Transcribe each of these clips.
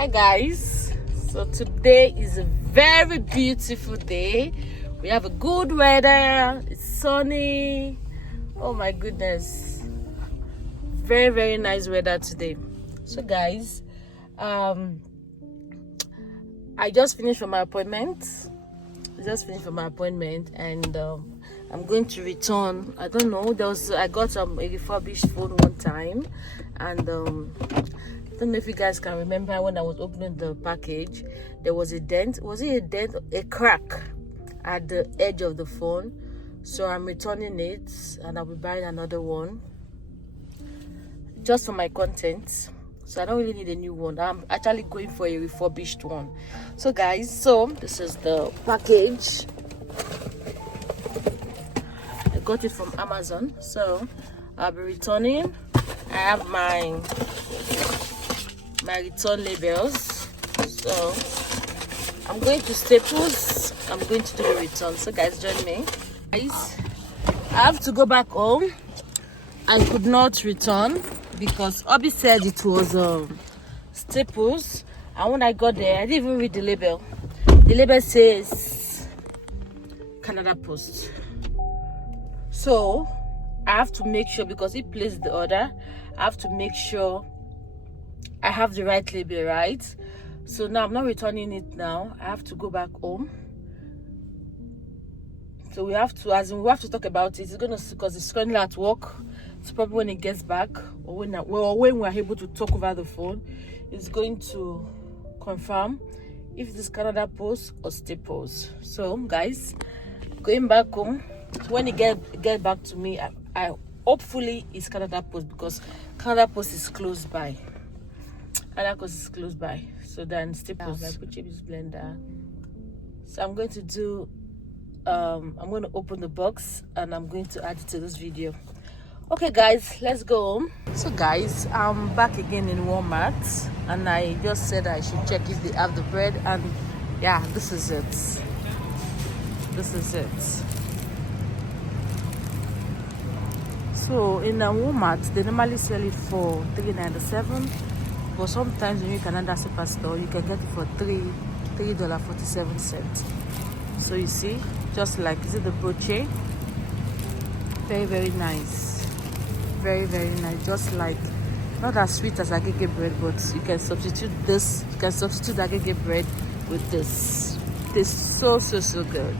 Hi guys, so today is a very beautiful day. We have a good weather, it's sunny. Oh my goodness, very nice weather today. So guys, I just finished from my appointment. And I'm going to return. I don't know, I got a refurbished phone one time, and I don't know if you guys can remember when I was opening the package, there was a dent. Was it a dent? A crack at the edge of the phone. So I'm returning it and I'll be buying another one just for my content. So I don't really need a new one. I'm actually going for a refurbished one. So guys, this is the package. I got it from Amazon. So I'll be returning. I have my return labels, so I'm going to Staples. I'm going to do the return. So guys, join me. Guys, I have to go back home. I could not return because Obi said it was Staples, and when I got there, I didn't even read the label. The label says Canada Post. So I have to make sure, because he placed the order, I have to make sure I have the right label, right? So now I'm not returning it now. I have to go back home. So we have to talk about it. It's gonna, because it's currently at work. So probably when it gets back, or when we're able to talk over the phone, it's going to confirm if it is Canada Post or Staples. So guys, going back home. So when it get back to me, I hopefully it's Canada Post, because Canada Post is close by. So then Staples, I put Chibi's blender. So I'm going to do I'm going to open the box and I'm going to add it to this video. Okay guys, let's go home. So guys, I'm back again in Walmart, and I just said I should check if they have the bread, and yeah, this is it. So in Walmart, they normally sell it for $3.97, but sometimes when you can Canada Superstore, you can get it for $3.47. So you see, just like, is it the brooche? Very nice, very nice. Just like, not as sweet as agege bread, but you can substitute this. You can substitute agege bread with this. It is so good.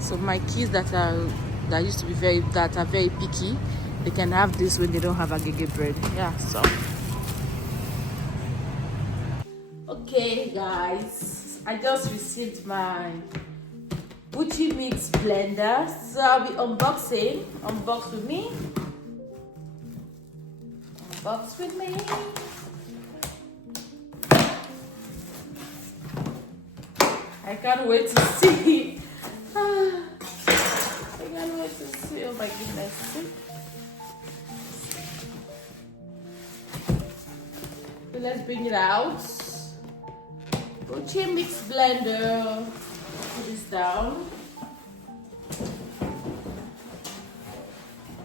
So my kids that are very picky, they can have this when they don't have agege bread. Yeah, so okay guys, I just received my Buchi Mix blender, so I'll be unboxing. Unbox with me. I can't wait to see. I can't wait to see. Oh my goodness. So let's bring it out. Buchi Mix blender. Put this down.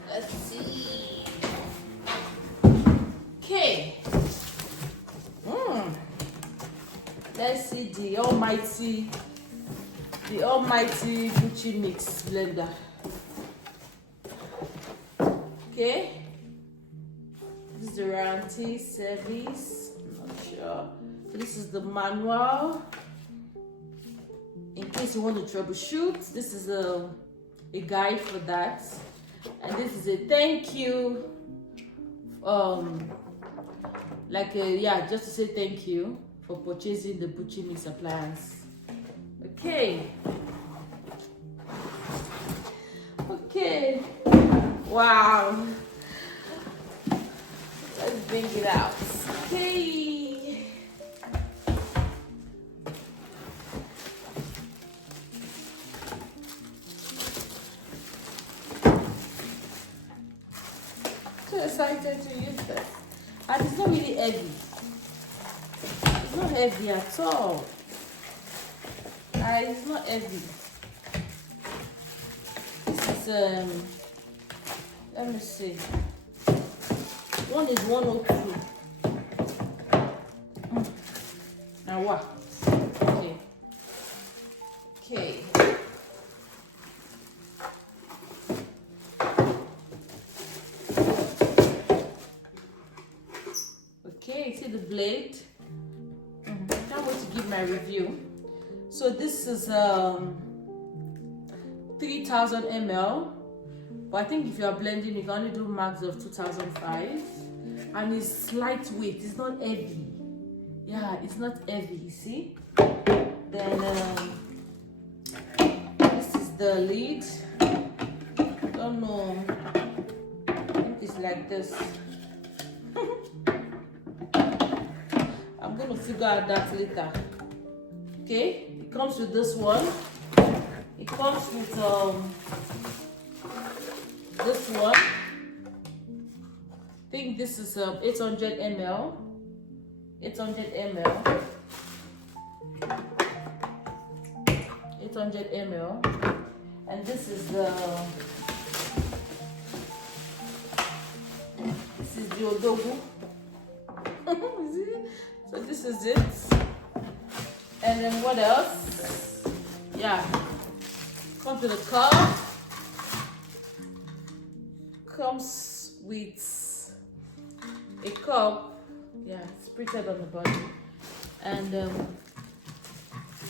Let's see. Okay. Let's see the almighty Buchi Mix blender. Okay. This is the warranty service. I'm not sure. This is the manual. In case you want to troubleshoot, this is a guide for that, and this is a thank you, just to say thank you for purchasing the Buchi Mix appliance. Okay, wow, let's bring it out. Okay. Excited to use this, and it's not really heavy. It's not heavy at all. It's not heavy. This is let me see. One is 102. Wow. Okay. Okay. Okay, see the blade? I can't wait to give my review. So this is 3000 ml, but I think if you are blending you can only do max of 2005, and it's lightweight, it's not heavy. Yeah, it's not heavy, you see. Then this is the lid. I don't know, I think it's like this. I'm gonna figure out that later. Okay, it comes with this one. It comes with this one. I think this is 800 ml. 800 ml. 800 ml. And this is the odogu. So this is it. And then what else? Yeah, comes with a cup. Comes with a cup. Yeah, it's printed on the body. And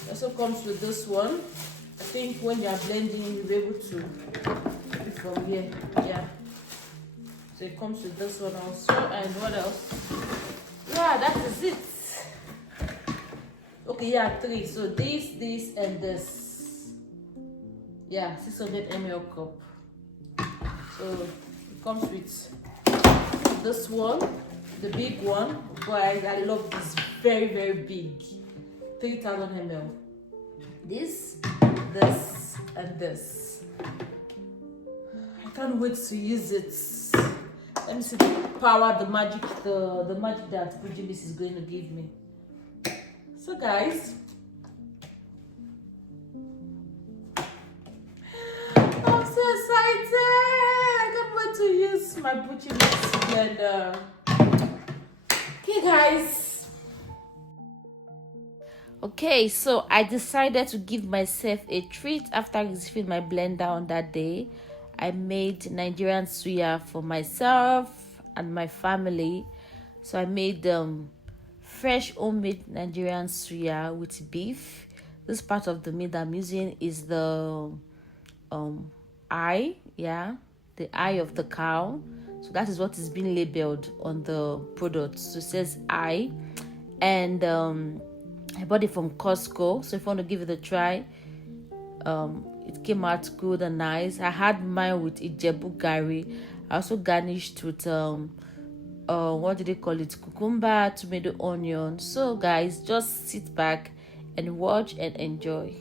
also comes with this one. I think when you are blending, you'll be able to put it from here. Yeah. So it comes with this one also. And what else? Yeah, that is it. Okay, yeah, 3. So this, and this. Yeah, 600 ml cup. So it comes with this one, the big one. But I love this, very, very big. 3000 ml. This, and this. I can't wait to use it. Let me see the power, the magic that Pujimis is going to give me. So guys, I'm so excited! I can't wait to use my Pujimis blender. Okay guys. Okay, so I decided to give myself a treat after receiving my blender on that day. I made Nigerian suya for myself and my family. So I made fresh homemade Nigerian suya with beef. This part of the meat I'm using is the eye, yeah, the eye of the cow. So that is what is being labeled on the product. So it says eye. And I bought it from Costco. So if you want to give it a try, it came out good and nice. I had mine with Ijebu curry. I also garnished with what do they call it, cucumber, tomato, onion. So guys, just sit back and watch and enjoy.